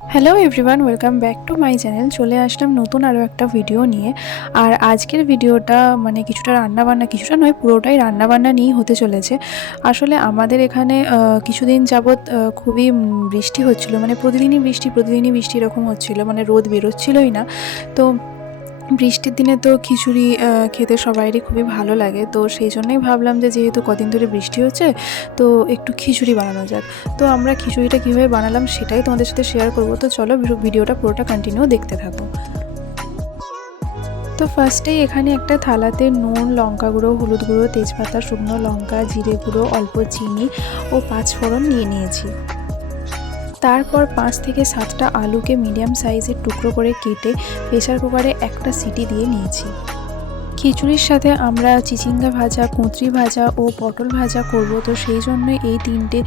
Hello everyone welcome back to my channel চলে আসলাম নতুন আরও একটা ভিডিও নিয়ে। আর আজকের ভিডিওটা মানে কিছুটা রান্নাবান্না, কিছুটা নয়, পুরোটাই রান্নাবান্না নিয়েই হতে চলেছে। আসলে আমাদের এখানে কিছুদিন যাবৎ খুবই বৃষ্টি হচ্ছিল। মানে প্রতিদিনই বৃষ্টি প্রতিদিনই বৃষ্টি এরকম হচ্ছিল। মানে রোদ বেরোচ্ছিলই না। তো বৃষ্টির দিনে তো খিচুড়ি খেতে সবারই খুবই ভালো লাগে। তো সেই জন্যই ভাবলাম যে যেহেতু কদিন ধরে বৃষ্টি হচ্ছে, তো একটু খিচুড়ি বানানো যাক। তো আমরা খিচুড়িটা কীভাবে বানালাম সেটাই তোমাদের সাথে শেয়ার করব। তো চলো ভিডিওটা পুরোটা কন্টিনিউ দেখতে থাকো। তো ফার্স্টেই এখানে একটা থালাতে নুন, লঙ্কা গুঁড়ো, হলুদ গুঁড়ো, তেজপাতা, শুকনো লঙ্কা, জিরে গুঁড়ো, অল্প চিনি ও পাঁচ ফোড়ন নিয়ে নিয়েছি। তারপর পাঁচ থেকে সাতটা আলুকে মিডিয়াম সাইজের টুকরো করে কেটে প্রেসার কুকারে একটা সিটি দিয়ে নিয়েছি। খিচুড়ির সাথে আমরা চিচিঙ্গা ভাজা, কুঁদরি ভাজা ও পটল ভাজা করব, তো সেই জন্য এই তিনটে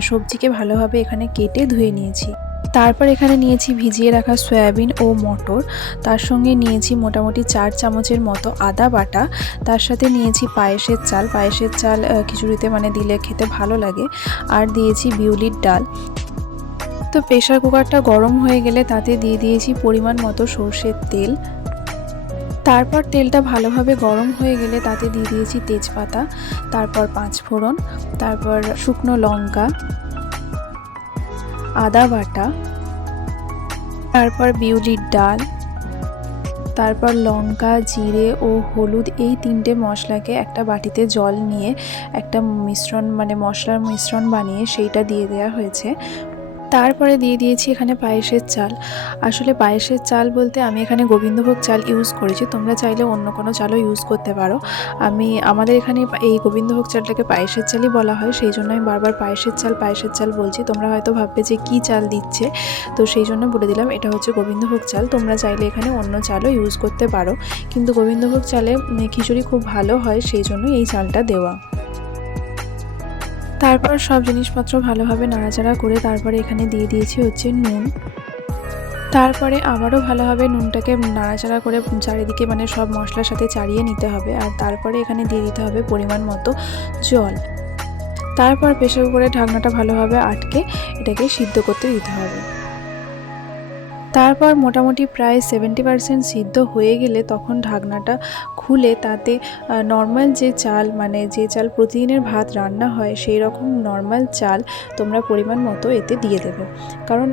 সবজিকে ভালোভাবে এখানে কেটে ধুয়ে নিয়েছি। তারপর এখানে নিয়েছি ভিজিয়ে রাখা সয়াবিন ও মটর। তার সঙ্গে নিয়েছি মোটামুটি চার চামচের মতো আদা বাটা। তার সাথে নিয়েছি পায়েসের চাল। পায়েসের চাল খিচুড়িতে মানে দিলে খেতে ভালো লাগে। আর দিয়েছি বিউলির ডাল। তো প্রেশার কুকারটা গরম হয়ে গেলে তাতে দিয়ে দিয়েছি পরিমাণ মতো সর্ষের তেল। তারপর তেলটা ভালোভাবে গরম হয়ে গেলে তাতে দিয়ে দিয়েছি তেজপাতা, তারপর পাঁচ ফোড়ন তারপর শুকনো লঙ্কা, আদা বাটা, তারপর বিউলির ডাল, তারপর লঙ্কা, জিরে ও হলুদ এই তিনটে মশলাকে একটা বাটিতে জল নিয়ে একটা মিশ্রণ মানে মশলার মিশ্রণ বানিয়ে সেইটা দিয়ে দেওয়া হয়েছে। তারপরে দিয়ে দিয়েছি এখানে পায়েসের চাল। আসলে পায়েসের চাল বলতে আমি এখানে গোবিন্দভোগ চাল ইউজ করেছি। তোমরা চাইলে অন্য কোনো চালও ইউজ করতে পারো। আমি, আমাদের এখানে এই গোবিন্দভোগ চালটাকে পায়েসের চালই বলা হয়। সেই জন্য আমি বারবার পায়েসের চাল পায়েসের চাল বলছি। তোমরা হয়তো ভাববে যে কী চাল দিচ্ছে? তো সেই জন্য বলে দিলাম, এটা হচ্ছে গোবিন্দভোগ চাল। তোমরা চাইলে এখানে অন্য চালও ইউজ করতে পারো। কিন্তু গোবিন্দভোগ চালে খিচুড়ি খুব ভালো হয়, সেই জন্যই এই চালটা দেওয়া। তারপর সব জিনিসপত্র ভালোভাবে নাড়াচাড়া করে তারপরে এখানে দিয়ে দিয়েছি হচ্ছে নুন। তারপরে আবারও ভালোভাবে নুনটাকে নাড়াচাড়া করে চারিদিকে মানে সব মশলার সাথে চাড়িয়ে নিতে হবে আর তারপরে এখানে দিয়ে দিতে হবে পরিমাণ মতো জল। তারপর প্রেশার কুকারে ঢাকনাটা ভালোভাবে আটকে এটাকে সিদ্ধ করতে দিতে হবে। তারপর মোটামুটি প্রায় সেভেন্টি পার্সেন্ট সিদ্ধ হয়ে গেলে তখন ঢাকনাটা খুলে তাতে নর্মাল যে চাল মানে যে চাল প্রতিদিনের ভাত রান্না হয় সেই রকম নর্মাল চাল তোমরা পরিমাণ মতো এতে দিয়ে দেবে। কারণ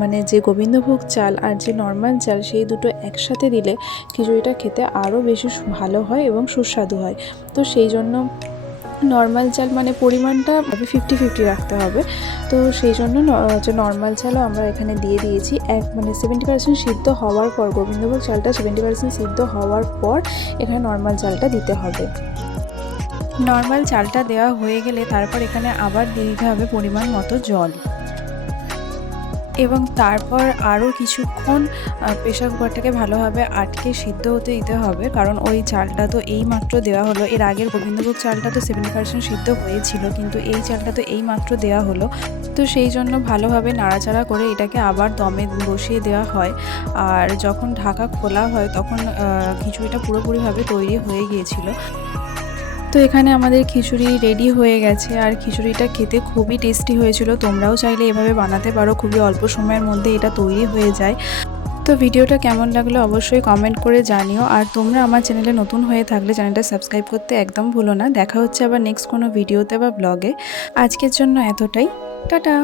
মানে যে গোবিন্দভোগ চাল আর যে নর্মাল চাল সেই দুটো একসাথে দিলে খিচুড়িটা খেতে আরও বেশি ভালো হয় এবং সুস্বাদু হয়। তো সেই জন্য নর্মাল চাল মানে পরিমাণটা ফিফটি ফিফটি রাখতে হবে। তো সেই জন্য যে নর্মাল চালও আমরা এখানে দিয়ে দিয়েছি। এক মানে সেভেন্টি পার্সেন্ট সিদ্ধ হওয়ার পর, গোবিন্দভোগ চালটা সেভেন্টি পার্সেন্ট সিদ্ধ হওয়ার পর এখানে নর্মাল চালটা দিতে হবে। নর্মাল চালটা দেওয়া হয়ে গেলে তারপর এখানে আবার দিয়ে দিতে হবে পরিমাণ মতো জল। এবং তারপর আরও কিছুক্ষণ প্রেশার কুকারটাকে ভালোভাবে আটকে সিদ্ধ হতে দিতে হবে। কারণ ওই চালটা তো এই মাত্র দেওয়া হলো। এর আগের গোবিন্দভোগ চালটা তো সেভেন্টি পার্সেন্ট সিদ্ধ হয়েছিল, কিন্তু এই চালটা তো এই মাত্র দেওয়া হলো। তো সেই জন্য ভালোভাবে নাড়াচাড়া করে এটাকে আবার দমে বসিয়ে দেওয়া হয়। আর যখন ঢাকা খোলা হয়, তখন খিচুড়িটা পুরোপুরিভাবে তৈরি হয়ে গিয়েছিল। তো এখানে আমাদের খিচুড়ি রেডি হয়ে গেছে। আর খিচুড়িটা খেতে খুবই টেস্টি হয়েছিল। তোমরাও চাইলে এভাবে বানাতে পারো। খুবই অল্প সময়ের মধ্যে এটা তৈরি হয়ে যায়। তো ভিডিওটা কেমন লাগল অবশ্যই কমেন্ট করে জানিও। আর তোমরা আমার চ্যানেলে নতুন হয়ে থাকলে চ্যানেলটা সাবস্ক্রাইব করতে একদম ভুলো না। দেখা হচ্ছে আবার নেক্সট কোনো ভিডিওতে বা ব্লগে আজকের জন্য এতটাই। টাটা!